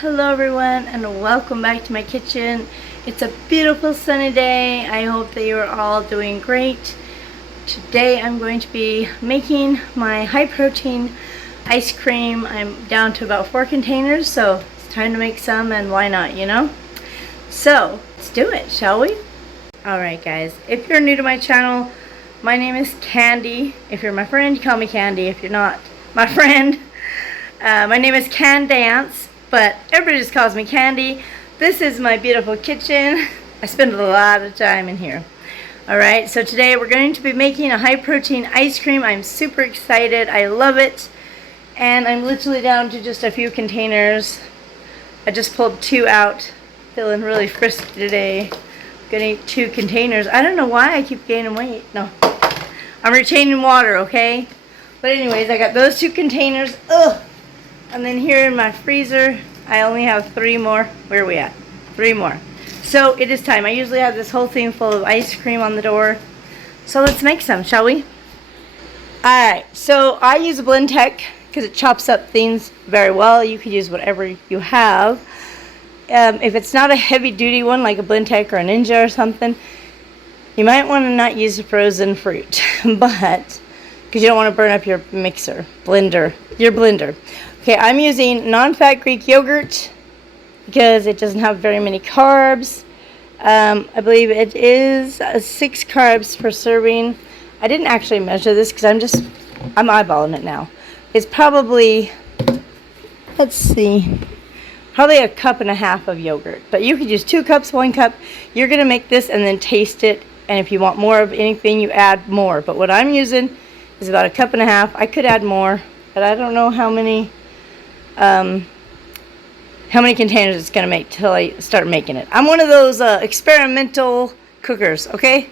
Hello everyone and welcome back to my kitchen. It's a beautiful sunny day. I hope that you are all doing great. Today I'm going to be making my high protein ice cream. I'm down to about 4 containers, so it's time to make some, and why not, you know? So let's do it, shall we? Alright guys, if you're new to my channel, my name is Candy. If you're my friend, you call me Candy. If you're not my friend, my name is Candance, but everybody just calls me Candy. This is my beautiful kitchen. I spend a lot of time in here. Alright, so today we're going to be making a high protein ice cream. I'm super excited. I love it. And I'm literally down to just a few containers. I just pulled 2 out. Feeling really frisky today. Gonna eat 2 containers. I don't know why I keep gaining weight. No. I'm retaining water, okay? But anyways, I got those 2 containers. Ugh. And then here in my freezer, I only have 3 more. Where are we at? 3 more. So it is time. I usually have this whole thing full of ice cream on the door. So let's make some, shall we? Alright, so I use a Blend Tech because it chops up things very well. You could use whatever you have. If it's not a heavy duty one like a Blend Tech or a Ninja or something, you might want to not use a frozen fruit. But because you don't want to burn up your your blender. Okay, I'm using non-fat Greek yogurt because it doesn't have very many carbs. I believe it is 6 carbs per serving. I didn't actually measure this because I'm eyeballing it now. It's probably, let's see, probably 1.5 cups of yogurt. But you could use 2 cups, 1 cup. You're going to make this and then taste it. And if you want more of anything, you add more. But what I'm using is about 1.5 cups. I could add more, but I don't know how many containers it's going to make till I start making it. I'm one of those experimental cookers, okay?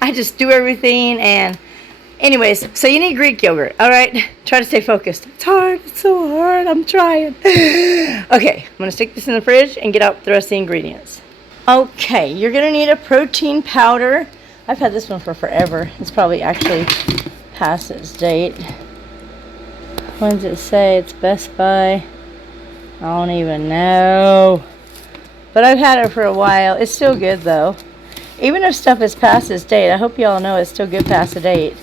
I just do everything. And anyways, so you need Greek yogurt, all right? Try to stay focused. It's hard. It's so hard. I'm trying. Okay, I'm going to stick this in the fridge and get out the rest of the ingredients. Okay, you're going to need a protein powder. I've had this one for forever. It's probably actually past its date. When does it say? It's Best Buy. I don't even know. But I've had it for a while. It's still good though. Even if stuff is past its date, I hope you all know it's still good past the date.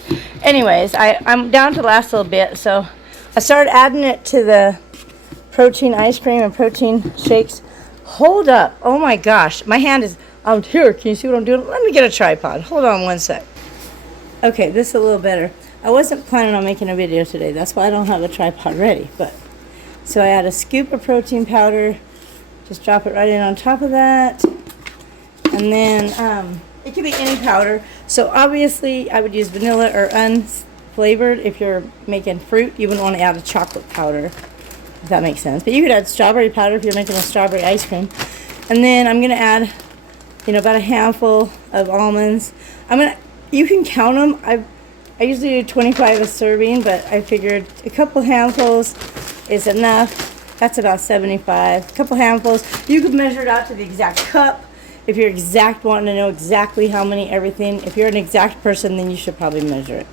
Anyways, I'm down to the last little bit, so I started adding it to the protein ice cream and protein shakes. Hold up. Oh my gosh. My hand is out here. Can you see what I'm doing? Let me get a tripod. Hold on one sec. Okay, this is a little better. I wasn't planning on making a video today. That's why I don't have a tripod ready. But so I add a scoop of protein powder. Just drop it right in on top of that. And then it could be any powder. So obviously I would use vanilla or unflavored. If you're making fruit, you wouldn't want to add a chocolate powder, if that makes sense. But you could add strawberry powder if you're making a strawberry ice cream. And then I'm going to add, about a handful of almonds. You can count them. I usually do 25 a serving, but I figured a couple handfuls is enough. That's about 75. A couple handfuls. You could measure it out to the exact cup. If you're wanting to know exactly how many everything. If you're an exact person, then you should probably measure it.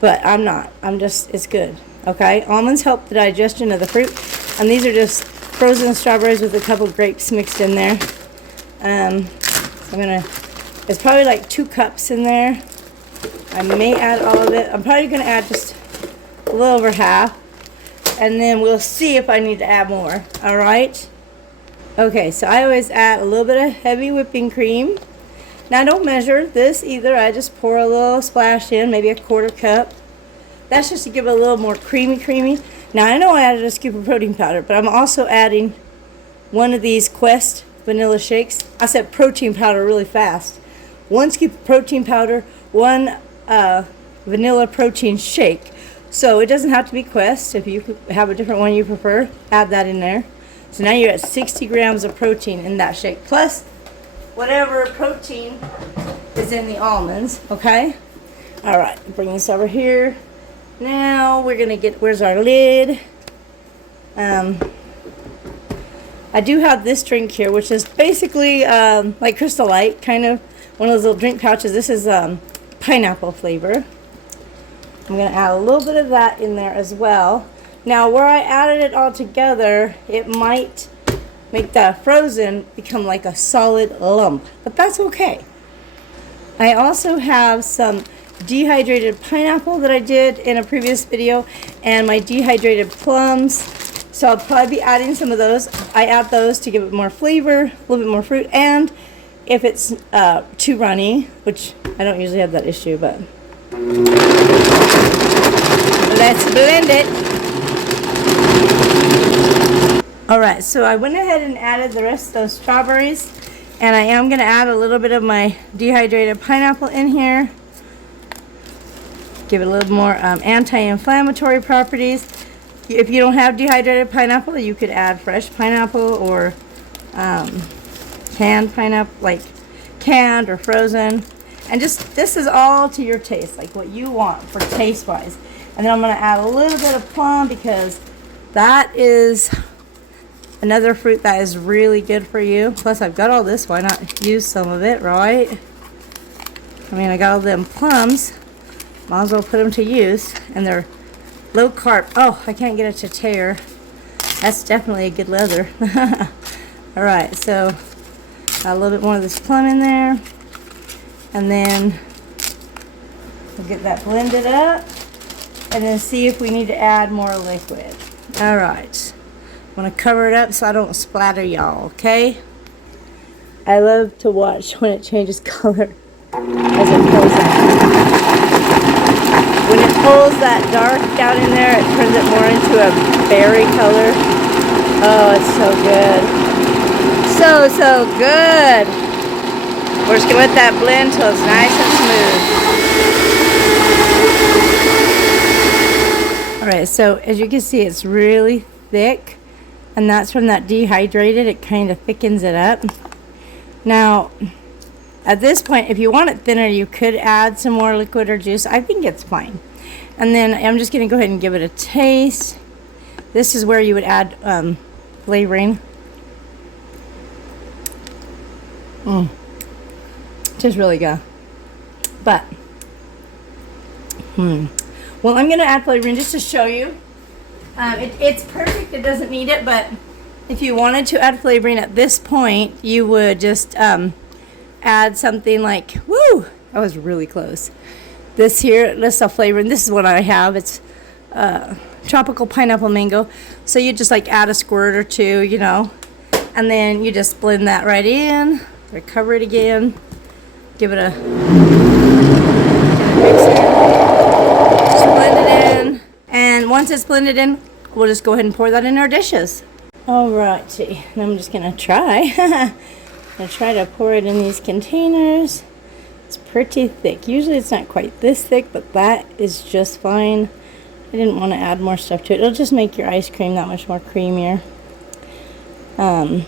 But I'm not. It's good. Okay? Almonds help the digestion of the fruit. And these are just frozen strawberries with a couple grapes mixed in there. It's probably like 2 cups in there. I may add all of it. I'm probably going to add just a little over half. And then we'll see if I need to add more. Alright? Okay, so I always add a little bit of heavy whipping cream. Now I don't measure this either. I just pour a little splash in, maybe a 1/4 cup. That's just to give it a little more creamy. Now I know I added a scoop of protein powder, but I'm also adding one of these Quest vanilla shakes. I said protein powder really fast. 1 scoop of protein powder, 1 vanilla protein shake. So it doesn't have to be Quest. If you have a different one you prefer, add that in there. So now you're at 60 grams of protein in that shake, plus whatever protein is in the almonds, okay? All right, bring this over here. Now we're gonna where's our lid? I do have this drink here, which is basically like Crystal Light, kind of one of those little drink pouches. This is pineapple flavor. I'm going to add a little bit of that in there as well. Now where I added it all together, it might make the frozen become like a solid lump, but that's okay. I also have some dehydrated pineapple that I did in a previous video, and my dehydrated plums, so I'll probably be adding some of those. I add those to give it more flavor, a little bit more fruit, and if it's too runny, which I don't usually have that issue, but let's blend it. Alright, so I went ahead and added the rest of those strawberries, and I am going to add a little bit of my dehydrated pineapple in here. Give it a little more anti-inflammatory properties. If you don't have dehydrated pineapple, you could add fresh pineapple or canned pineapple, like canned or frozen. And just, this is all to your taste, like what you want for taste-wise. And then I'm going to add a little bit of plum because that is another fruit that is really good for you. Plus, I've got all this. Why not use some of it, right? I mean, I got all them plums. Might as well put them to use. And they're low carb. Oh, I can't get it to tear. That's definitely a good leather. Alright, so a little bit more of this plum in there. And then we'll get that blended up. And then see if we need to add more liquid. Alright. I'm going to cover it up so I don't splatter y'all, okay? I love to watch when it changes color as it pulls out. When it pulls that dark down in there, it turns it more into a berry color. Oh, it's so good. So good. We're just going to let that blend till it's nice and smooth. Alright, so as you can see, it's really thick. And that's from that dehydrated. It kind of thickens it up. Now, at this point, if you want it thinner, you could add some more liquid or juice. I think it's fine. And then I'm just going to go ahead and give it a taste. This is where you would add flavoring. Just really good. But, well, I'm going to add flavoring just to show you. It's perfect, it doesn't need it, but if you wanted to add flavoring at this point, you would just add something like, woo, that was really close. This here, this is flavoring, this is what I have, it's tropical pineapple mango, so you just like add a squirt or two, you know, and then you just blend that right in, recover it again, give it a mixer, just blend it in. And once it's blended in, we'll just go ahead and pour that in our dishes. Alrighty, and I'm just gonna try. I'm gonna try to pour it in these containers. It's pretty thick. Usually it's not quite this thick, but that is just fine. I didn't want to add more stuff to it. It'll just make your ice cream that much more creamier. I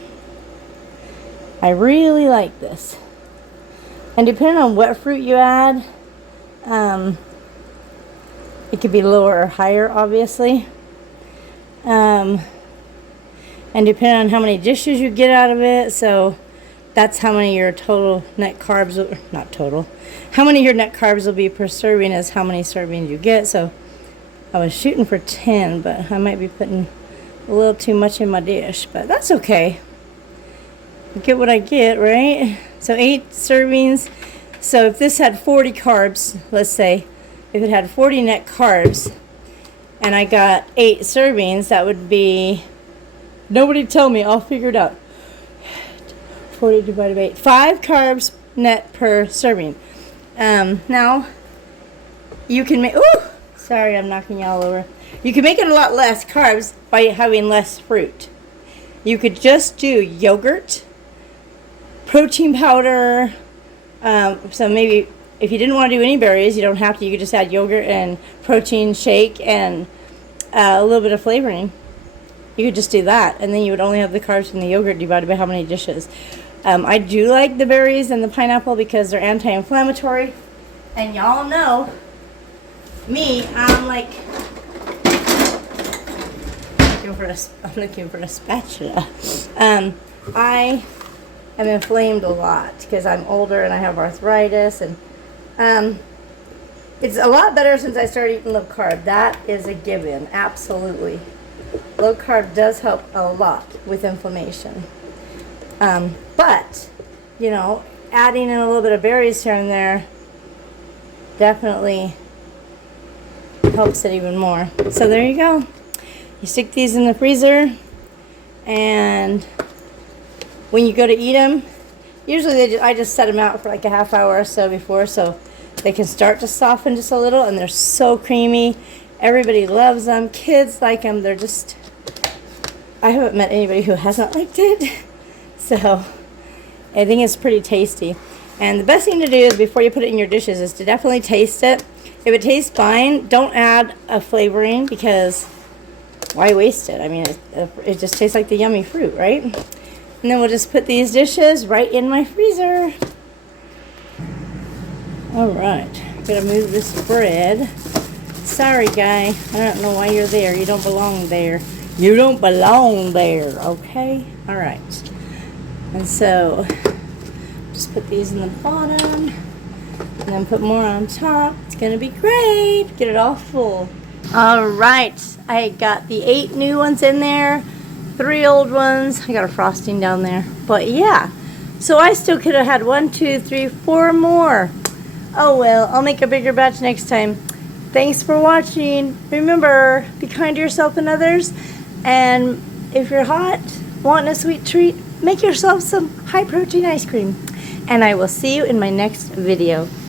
really like this. And depending on what fruit you add, it could be lower or higher, obviously. And depending on how many dishes you get out of it, so that's how many your total net carbs, not total, how many your net carbs will be per serving is how many servings you get. So I was shooting for 10, but I might be putting a little too much in my dish, but that's okay. I get what I get, right? So 8 servings. So if this had 40 carbs, let's say, if it had 40 net carbs and I got 8 servings, that would be, nobody tell me, I'll figure it out. 40 divided by 8. 5 carbs net per serving. Now, you can make, ooh, sorry, I'm knocking y'all over. You can make it a lot less carbs by having less fruit. You could just do yogurt, protein powder, so maybe if you didn't want to do any berries, you don't have to. You could just add yogurt and protein shake and a little bit of flavoring. You could just do that, and then you would only have the carbs from the yogurt divided by how many dishes. I do like the berries and the pineapple because they're anti-inflammatory, and y'all know me, I'm like I'm looking for a spatula. I am inflamed a lot because I'm older and I have arthritis, and It's a lot better since I started eating low carb. That is a given, absolutely. Low carb does help a lot with inflammation. But, you know, adding in a little bit of berries here and there definitely helps it even more. So there you go. You stick these in the freezer, and when you go to eat them, usually I just set them out for like a half hour or so before, so they can start to soften just a little, and they're so creamy. Everybody loves them. Kids like them. They're just, I haven't met anybody who hasn't liked it. So I think it's pretty tasty. And the best thing to do is before you put it in your dishes is to definitely taste it. If it tastes fine, don't add a flavoring, because why waste it? I mean, it just tastes like the yummy fruit, right? And then we'll just put these dishes right in my freezer. Alright, gotta move this bread. Sorry, guy. I don't know why you're there. You don't belong there. You don't belong there, okay? Alright. And so, just put these in the bottom, and then put more on top. It's gonna be great. Get it all full. Alright, I got the 8 new ones in there, 3 old ones. I got a frosting down there. But yeah, so I still could have had 1, 2, 3, 4 more. Oh well, I'll make a bigger batch next time. Thanks for watching. Remember, be kind to yourself and others. And if you're hot, wanting a sweet treat, make yourself some high protein ice cream. And I will see you in my next video.